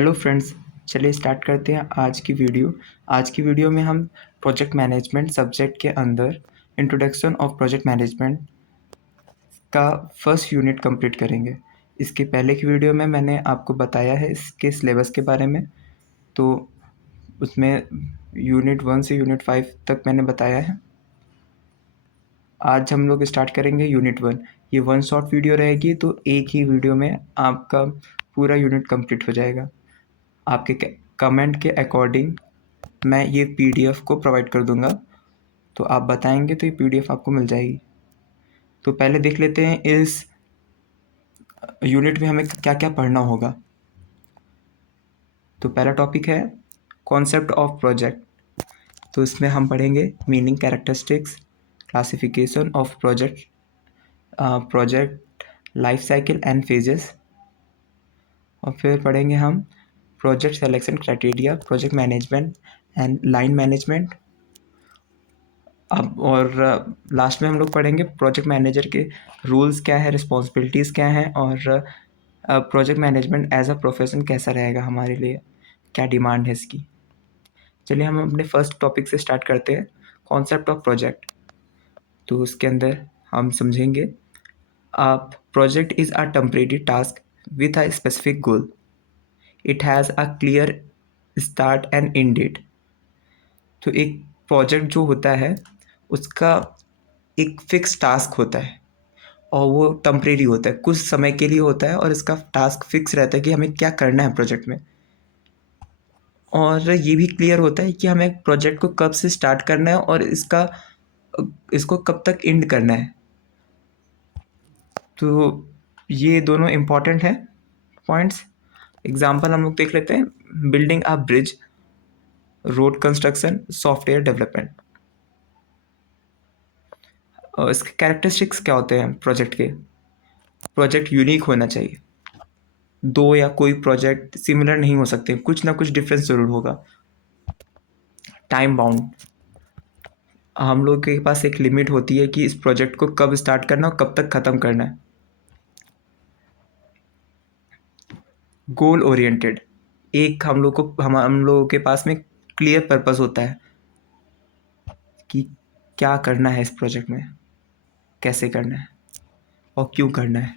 Hello friends, चलिए start करते हैं आज की वीडियो में हम प्रोजेक्ट मैनेजमेंट सब्जेक्ट के अंदर इंट्रोडक्शन ऑफ प्रोजेक्ट मैनेजमेंट का फर्स्ट यूनिट कंप्लीट करेंगे। इसके पहले की वीडियो में मैंने आपको बताया है इसके सिलेबस के बारे में, तो उसमें यूनिट 1 से यूनिट 5 तक मैंने बताया है। आज हम लोग स्टार्ट करेंगे यूनिट 1। ये वन शॉट वीडियो रहेगी, तो एक ही वीडियो में आपका पूरा यूनिट कंप्लीट हो जाएगा। आपके कमेंट के अकॉर्डिंग मैं ये पीडीएफ को प्रोवाइड कर दूंगा, तो आप बताएंगे तो ये पीडीएफ आपको मिल जाएगी। तो पहले देख लेते हैं इस यूनिट में हमें क्या क्या पढ़ना होगा। तो पहला टॉपिक है कॉन्सेप्ट ऑफ प्रोजेक्ट। तो इसमें हम पढ़ेंगे meaning, characteristics, classification of project, project life cycle and phases. और फिर पढ़ेंगे हम project selection criteria, project management and line management. अब और लास्ट में हम लोग पढ़ेंगे प्रोजेक्ट मैनेजर के रूल्स क्या है, रिस्पॉन्सिबिलिटीज़ क्या हैं, और project management as a profession कैसा रहेगा हमारे लिए, क्या डिमांड है इसकी। चलिए हम अपने फर्स्ट टॉपिक से स्टार्ट करते हैं, कॉन्सेप्ट ऑफ प्रोजेक्ट। तो उसके अंदर हम समझेंगे project is a temporary task with a specific goal. It has a clear start and end date. तो एक प्रोजेक्ट जो होता है उसका एक फिक्स टास्क होता है और वो टेम्परेरी होता है, कुछ समय के लिए होता है, और इसका टास्क फिक्स रहता है कि हमें क्या करना है प्रोजेक्ट में। और ये भी क्लियर होता है कि हमें प्रोजेक्ट को कब से स्टार्ट करना है और इसको कब तक एंड करना है। तो ये दोनों इम्पॉर्टेंट हैं पॉइंट्स। एग्जाम्पल हम लोग देख लेते हैं, बिल्डिंग अ bridge, road construction, software development. और इसके कैरेक्टरिस्टिक्स क्या होते हैं प्रोजेक्ट के? प्रोजेक्ट यूनिक होना चाहिए, दो या कोई प्रोजेक्ट सिमिलर नहीं हो सकते, कुछ ना कुछ डिफरेंस ज़रूर होगा। टाइम बाउंड, हम लोग के पास एक लिमिट होती है कि इस प्रोजेक्ट को कब स्टार्ट करना और कब तक ख़त्म करना है। गोल ओरिएंटेड, एक हम लोगों के पास में क्लियर पर्पस होता है कि क्या करना है इस प्रोजेक्ट में, कैसे करना है और क्यों करना है।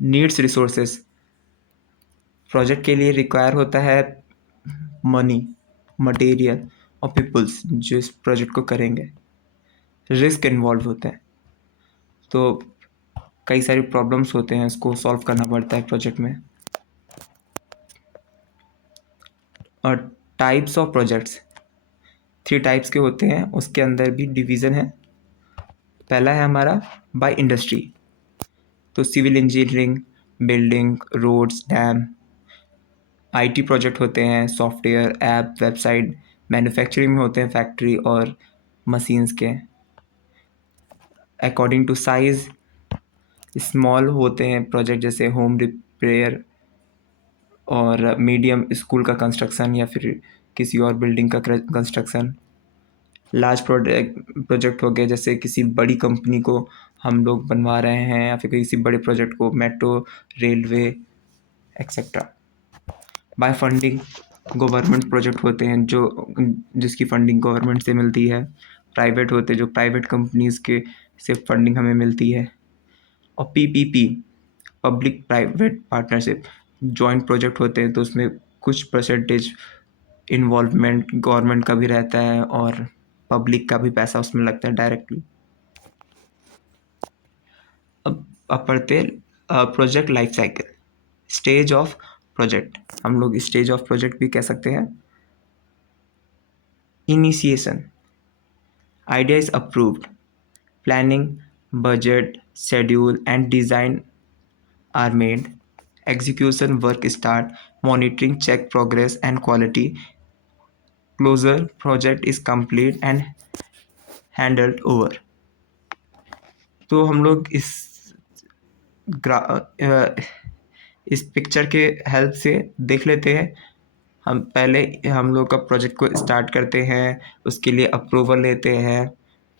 नीड्स रिसोर्सेज, प्रोजेक्ट के लिए रिक्वायर होता है मनी, मटेरियल और पीपल्स जो इस प्रोजेक्ट को करेंगे। रिस्क इन्वॉल्व होता है, तो कई सारी प्रॉब्लम्स होते हैं, उसको सॉल्व करना पड़ता है प्रोजेक्ट में। और टाइप्स ऑफ प्रोजेक्ट्स, 3 टाइप्स के होते हैं, उसके अंदर भी डिवीज़न है। पहला है हमारा बाय इंडस्ट्री, तो civil engineering, building, roads, dam. IT project होते हैं, सॉफ्टवेयर, ऐप, वेबसाइट। मैन्युफैक्चरिंग में होते हैं फैक्ट्री और मशीन्स के। अकॉर्डिंग टू साइज़, स्मॉल होते हैं प्रोजेक्ट जैसे होम रिपेयर, और मीडियम स्कूल का कंस्ट्रक्शन या फिर किसी और बिल्डिंग का कंस्ट्रक्शन। लार्ज प्रोजेक्ट हो गए जैसे किसी बड़ी कंपनी को हम लोग बनवा रहे हैं, या फिर किसी बड़े प्रोजेक्ट को, metro, railway, etcetera. By funding, government project होते हैं जिसकी फंडिंग गवर्नमेंट से मिलती है। प्राइवेट होते हैं जो प्राइवेट कंपनीज़ के से फंडिंग हमें मिलती है। और PPP, public private partnership, joint project होते हैं, तो उसमें कुछ परसेंटेज इन्वॉल्वमेंट गवर्नमेंट का भी रहता है और पब्लिक का भी पैसा उसमें लगता है डायरेक्टली। अब पढ़ते project life cycle, stage of project. हम लोग स्टेज ऑफ प्रोजेक्ट भी कह सकते हैं। Initiation, idea is approved, planning, budget, schedule and design are made. Execution work start, monitoring check progress and quality. Closure, project is complete and handed over. तो हम लोग इस पिक्चर के हेल्प से देख लेते हैं। हम लोग का प्रोजेक्ट को स्टार्ट करते हैं, उसके लिए अप्रूवल लेते हैं,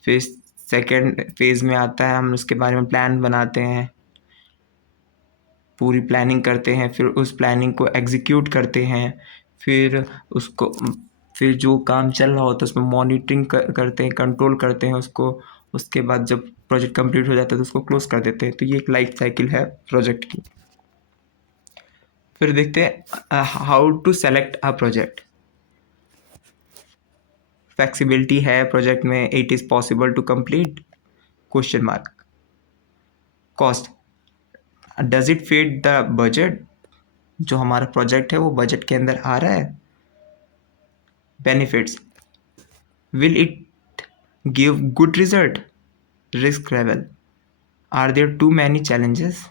फिर सेकेंड फेज़ में आता है, हम उसके बारे में प्लान बनाते हैं, पूरी प्लानिंग करते हैं, फिर उस प्लानिंग को एग्जीक्यूट करते हैं, फिर उसको फिर जो काम चल रहा होता है उसमें मॉनिटरिंग करते हैं, कंट्रोल करते हैं उसको। उसके बाद जब प्रोजेक्ट कंप्लीट हो जाता है तो उसको क्लोज कर देते हैं। तो ये एक लाइफ साइकिल है प्रोजेक्ट की। फिर देखते हैं how to select a project. Flexibility है प्रोजेक्ट में, it is possible to complete, question mark. Cost, does it fit the budget, जो हमारा प्रोजेक्ट है वो बजट के अंदर आ रहा है। Benefits, will it give good result. Risk level, are there too many challenges.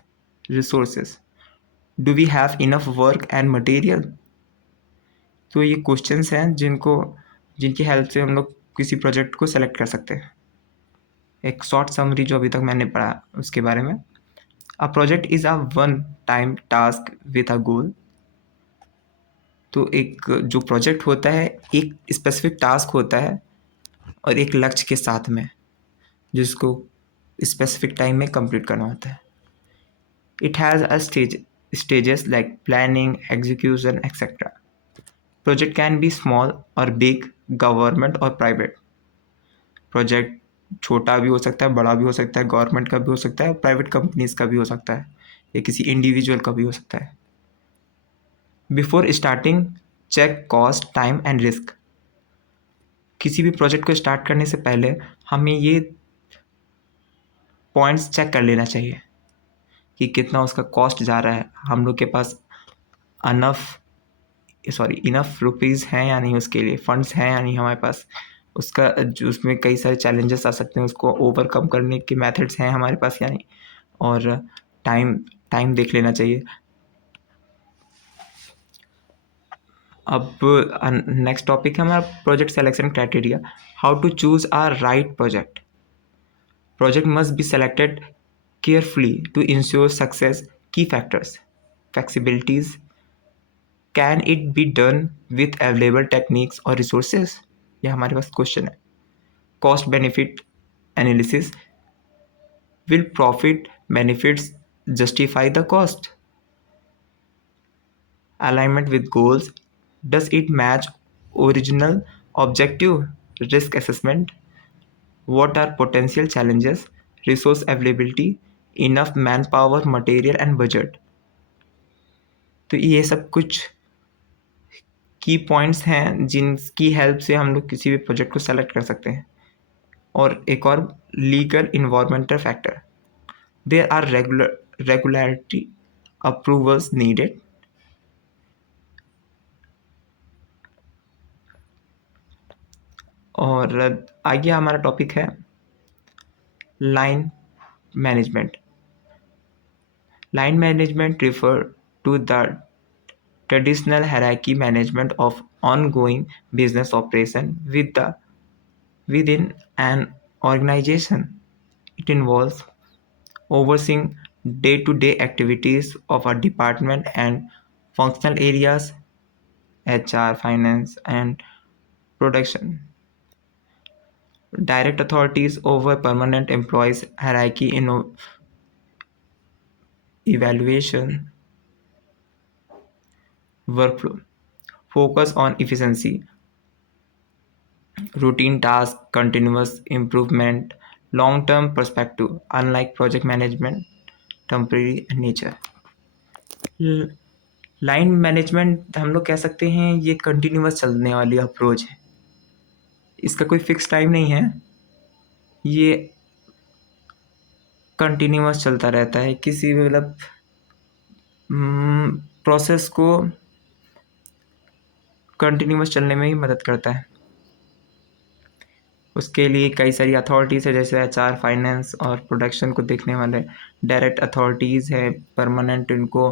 Resources, do we have enough work and material. तो ये क्वेश्चंस हैं जिनकी हेल्प से हम लोग किसी प्रोजेक्ट को सेलेक्ट कर सकते हैं। एक शॉर्ट समरी जो अभी तक मैंने पढ़ा उसके बारे में। A project is a one time task with a goal. तो एक जो प्रोजेक्ट होता है एक स्पेसिफिक टास्क होता है और एक लक्ष्य के साथ में, जिसको स्पेसिफिक टाइम में कंप्लीट करना होता है। It has a stages like planning, execution, etc. Project can be small or big, government और private. प्रोजेक्ट छोटा भी हो सकता है, बड़ा भी हो सकता है, गवर्नमेंट का भी हो सकता है, प्राइवेट कंपनीज का भी हो सकता है, या किसी इंडिविजुअल का भी हो सकता है। Before starting, check cost, time and risk. किसी भी प्रोजेक्ट को स्टार्ट करने से पहले हमें ये पॉइंट्स चेक कर लेना चाहिए कि कितना उसका कॉस्ट जा रहा है, हम लोग के पास इनफ रुपीज़ हैं या नहीं, उसके लिए फंड्स हैं या नहीं हमारे पास, उसका जो उसमें कई सारे चैलेंजेस आ सकते हैं, उसको ओवरकम करने के मेथड्स हैं हमारे पास या नहीं, और टाइम टाइम देख लेना चाहिए। अब नेक्स्ट टॉपिक है हमारा project selection criteria. How to choose a right project. Project must be selected carefully to ensure success. Key factors, flexibilities, can it be done with available techniques और resources, ये हमारे पास क्वेश्चन है। Cost benefit analysis, will profit benefits justify the cost. Alignment with goals, does it match original objective? Risk assessment, what are potential challenges? Resource availability, enough manpower, material and budget। तो ये सब कुछ की points हैं जिनकी help से हम लोग किसी भी प्रोजेक्ट को सेलेक्ट कर सकते हैं। और एक और legal environmental factor, there are regularity approvals needed. और आगे हमारा टॉपिक है line management. Line management refer to the traditional hierarchy management of ongoing business operation within an organization. It involves overseeing day-to-day activities of a department and functional areas, HR, finance, and production. Direct authorities over permanent employees, hierarchy in evaluation, workflow. Focus on efficiency, routine tasks, continuous improvement, long-term perspective, unlike project management, temporary nature। Line management हम लोग कह सकते हैं ये continuous चलने वाली approach है, इसका कोई फिक्स टाइम नहीं है, ये कंटिन्यूस चलता रहता है। किसी भी मतलब प्रोसेस को कंटिन्यूस चलने में ही मदद करता है। उसके लिए कई सारी अथॉरिटीज़ है, जैसे HR, फाइनेंस और प्रोडक्शन को देखने वाले डायरेक्ट अथॉरिटीज़ है, परमानेंट इनको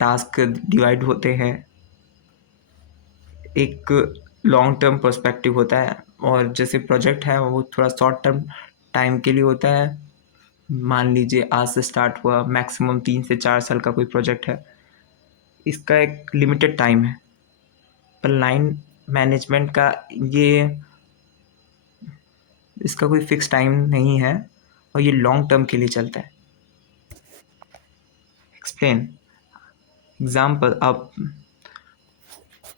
टास्क डिवाइड होते हैं। एक लॉन्ग टर्म पर्सपेक्टिव होता है, और जैसे प्रोजेक्ट है वो थोड़ा शॉर्ट टर्म टाइम के लिए होता है। मान लीजिए आज से स्टार्ट हुआ, मैक्सिमम 3 से 4 साल का कोई प्रोजेक्ट है, इसका एक लिमिटेड टाइम है। पर लाइन मैनेजमेंट का इसका कोई फिक्स टाइम नहीं है और ये लॉन्ग टर्म के लिए चलता है। explain. Example, a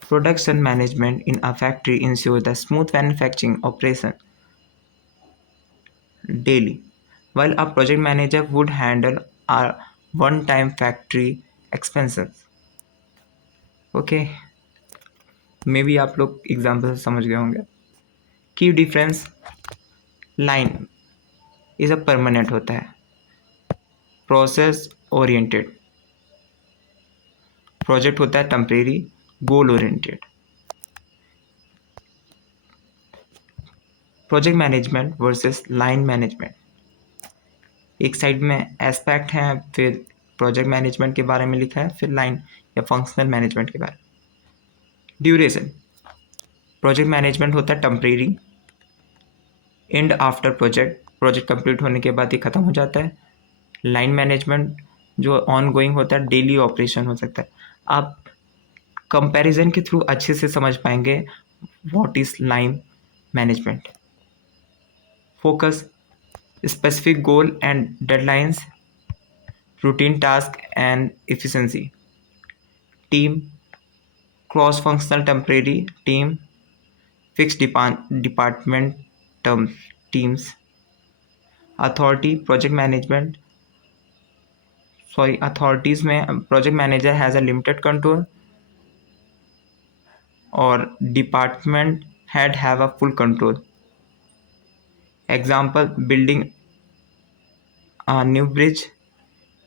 production management in a factory ensures the smooth manufacturing operation daily, while a project manager would handle a one-time factory expenses. Okay, may be आप लोग एग्जाम्पल से समझ गए होंगे. की difference, line is a permanent होता है, process oriented, project होता है temporary, goal oriented. Project management versus line management, एक साइड में एस्पेक्ट हैं, फिर प्रोजेक्ट मैनेजमेंट के बारे में लिखा है, फिर लाइन या फंक्शनल मैनेजमेंट के बारे में. ड्यूरेशन, प्रोजेक्ट मैनेजमेंट होता है temporary, and after project complete होने के बाद ये ख़त्म हो जाता है. लाइन मैनेजमेंट जो ऑन गोइंग होता है, डेली ऑपरेशन हो सकता है. आप कंपैरिजन के थ्रू अच्छे से समझ पाएंगे what is line management. Focus, specific goal and deadlines, routine task and efficiency. Team, cross-functional temporary team, fixed department teams. Authority, authorities में project manager has a limited control और department head have a full control. Example, building a new bridge,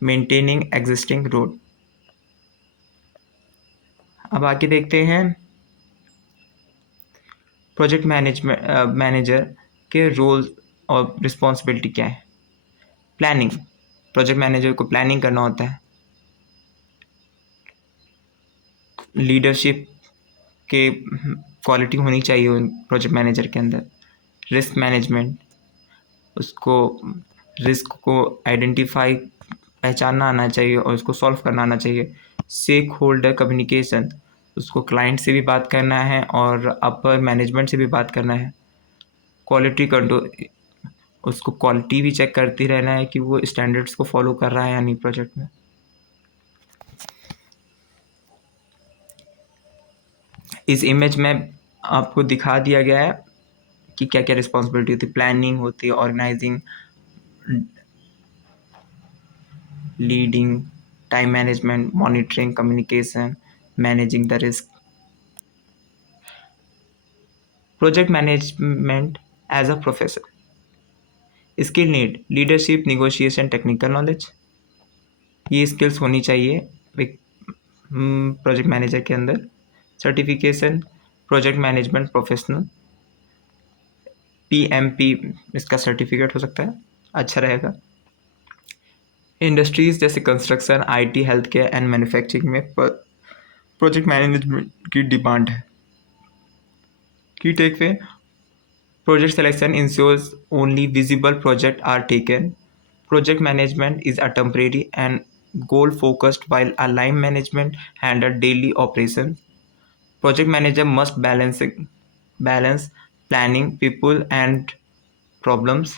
maintaining existing road. अब आगे देखते हैं project manager के role और responsibility क्या है. प्लानिंग, प्रोजेक्ट मैनेजर को प्लानिंग करना होता है. लीडरशिप के क्वालिटी होनी चाहिए प्रोजेक्ट मैनेजर के अंदर. रिस्क मैनेजमेंट, उसको रिस्क को आइडेंटिफाई पहचानना आना चाहिए और उसको सॉल्व करना आना चाहिए. स्टेक होल्डर कम्युनिकेशन, उसको क्लाइंट से भी बात करना है और अपर मैनेजमेंट से भी बात करना है. क्वालिटी कंट्रोल, उसको क्वालिटी भी चेक करती रहना है कि वो स्टैंडर्ड्स को फॉलो कर रहा है या नहीं प्रोजेक्ट में. इस इमेज में आपको दिखा दिया गया है कि क्या क्या रिस्पॉन्सिबिलिटी होती है. प्लानिंग होती है, organizing, leading, time management, monitoring, communication, managing the risk. Project management as a professor, skill need, leadership, negotiation, technical knowledge. ये स्किल्स होनी चाहिए एक प्रोजेक्ट मैनेजर के अंदर. Certification, project management professional, PMP इसका सर्टिफिकेट हो सकता है, अच्छा रहेगा. इंडस्ट्रीज जैसे construction, IT, health care and manufacturing में प्रोजेक्ट मैनेजमेंट की डिमांड है. Key takeaway, project selection ensures only visible projects are taken. Project management is a temporary and goal focused, while a line management handles daily operations. Project manager must balance planning, people and problems,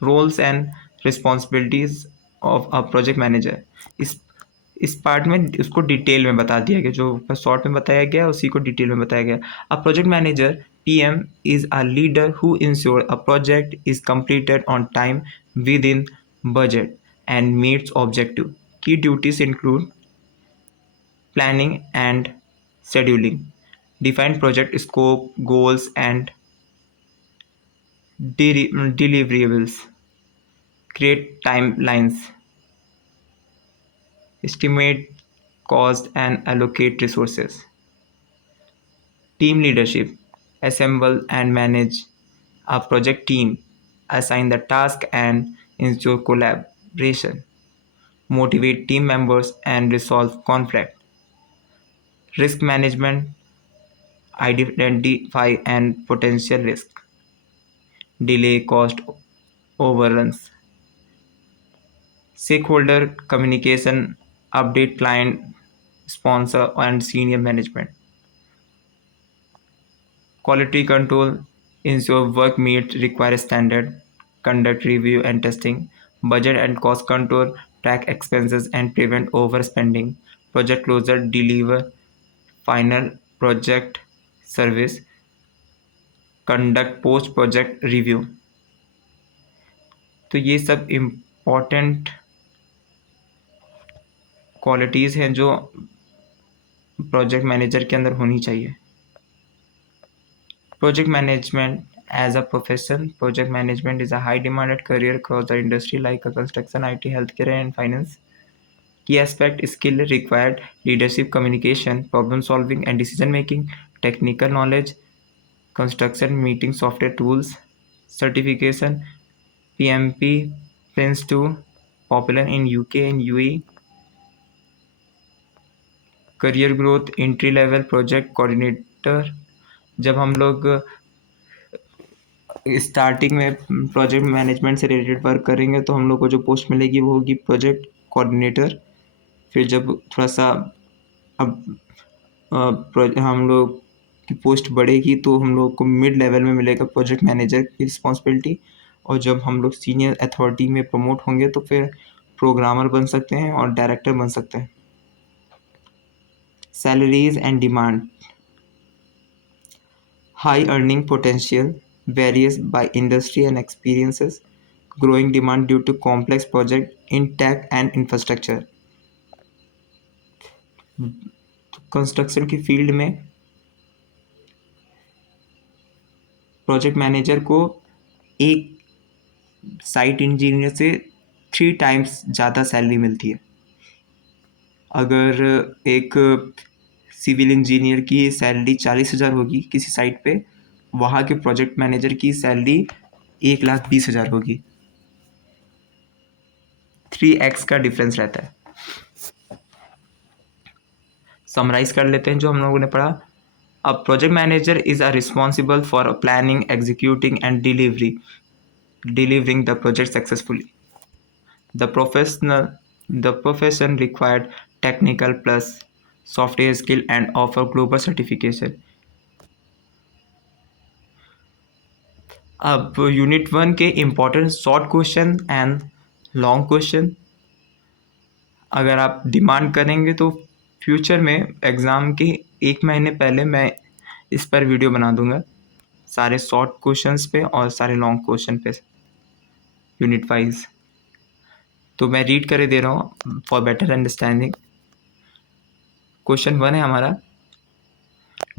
roles and responsibilities of a project manager. इस part में उसको detail में बता दिया गया, जो short में बताया गया उसी को डिटेल में बताया गया. A project manager PM is a leader who ensures a project is completed on time, within budget and meets objective. Key duties include planning and scheduling, define project scope, goals and deliverables, create timelines, estimate cost and allocate resources. Team leadership, assemble and manage a project team, assign the task and ensure collaboration, motivate team members and resolve conflict. Risk management, identify and potential risk, delay, cost overruns. Stakeholder communication, update client, sponsor and senior management. Quality control, ensure work meets required standard, conduct review and testing. Budget and cost control, track expenses and prevent overspending, project closure, deliver final project service, conduct post project review। तो ये सब important qualities हैं जो project manager के अंदर होनी चाहिए। Project management as a profession, project management is a high demanded career across the industry like construction, IT, healthcare, and finance. Key aspect skill required leadership, communication, problem solving, and decision making, technical knowledge, construction meeting software tools, certification, PMP, Prince2, popular in UK and UAE. Career growth entry level project coordinator. जब हम लोग starting में project management से related work करेंगे तो हम लोग को जो पोस्ट मिलेगी वो होगी प्रोजेक्ट कोऑर्डिनेटर। फिर जब थोड़ा सा अब हम लोग की पोस्ट बढ़ेगी तो हम लोग को मिड लेवल में मिलेगा प्रोजेक्ट मैनेजर की रिस्पॉन्सिबिलिटी। और जब हम लोग सीनियर अथॉरिटी में प्रमोट होंगे तो फिर प्रोग्रामर बन सकते हैं और डायरेक्टर बन सकते हैं। Salaries and demand. High earning potential varies by industry and experiences, growing demand due to complex projects in tech and infrastructure. Construction की फील्ड में प्रोजेक्ट मैनेजर को एक साइट इंजीनियर से 3 टाइम्स ज़्यादा सैलरी मिलती है। अगर एक सिविल इंजीनियर की सैलरी 40,000 होगी किसी साइट पे, वहाँ के प्रोजेक्ट मैनेजर की सैलरी 1,20,000 होगी। 3x का डिफरेंस रहता है। समराइज कर लेते हैं जो हम लोगों ने पढ़ा। A project manager is a responsible for planning, executing and delivering the project successfully. The profession required technical plus software skill and offer global certification. अब यूनिट 1 के important short question and long question अगर आप demand करेंगे तो future में exam के 1 महीने पहले मैं इस पर वीडियो बना दूंगा, सारे शॉर्ट क्वेश्चंस पे और सारे लॉन्ग क्वेश्चन पे यूनिट वाइज। तो मैं रीड करे दे रहा हूँ फॉर बेटर अंडरस्टैंडिंग। क्वेश्चन 1 है हमारा,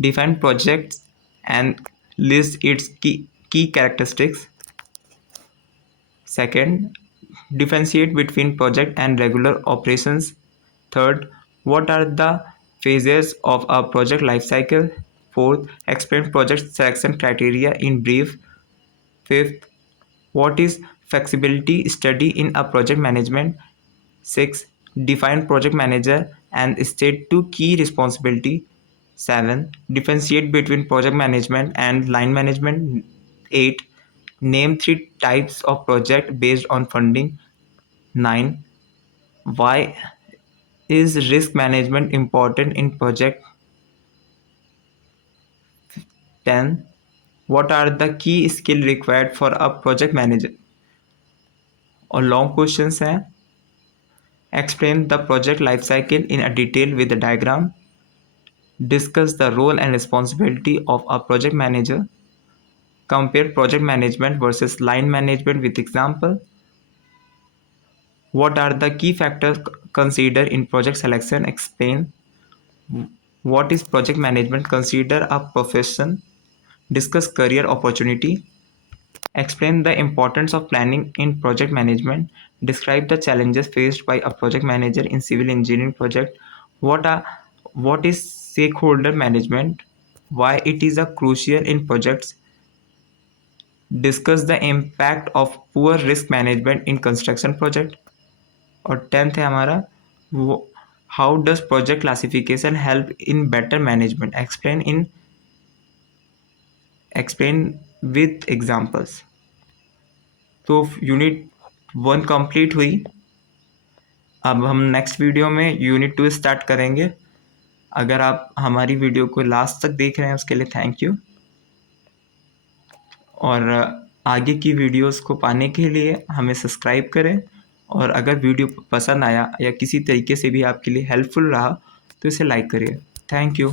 define project and list its key characteristics. Second, differentiate between project and regular operations. Third, what are the phases of a project life cycle? Fourth, explain project selection criteria in brief. Fifth, what is flexibility study in a project management? Six, define project manager and state 2 key responsibility. 7, differentiate between project management and line management. 8, name 3 types of project based on funding. 9, why is risk management important in project? 10, what are the key skill required for a project manager? और long questions हैं, explain the project life cycle in a detail with a diagram, discuss the role and responsibility of a project manager, compare project management versus line management with example, what are the key factors considered in project selection, explain, what is project management, consider a profession, discuss career opportunity, explain the importance of planning in project management, describe the challenges faced by a project manager in civil engineering project, what is stakeholder management, why it is a crucial in projects, discuss the impact of poor risk management in construction project। और 10th है हमारा, how does project classification help in better management, explain with examples. तो unit 1 complete हुई। अब हम next video में unit 2 start करेंगे। अगर आप हमारी वीडियो को लास्ट तक देख रहे हैं उसके लिए थैंक यू। और आगे की वीडियोस को पाने के लिए हमें सब्सक्राइब करें और अगर वीडियो पसंद आया या किसी तरीके से भी आपके लिए हेल्पफुल रहा तो इसे लाइक करिए। Thank you.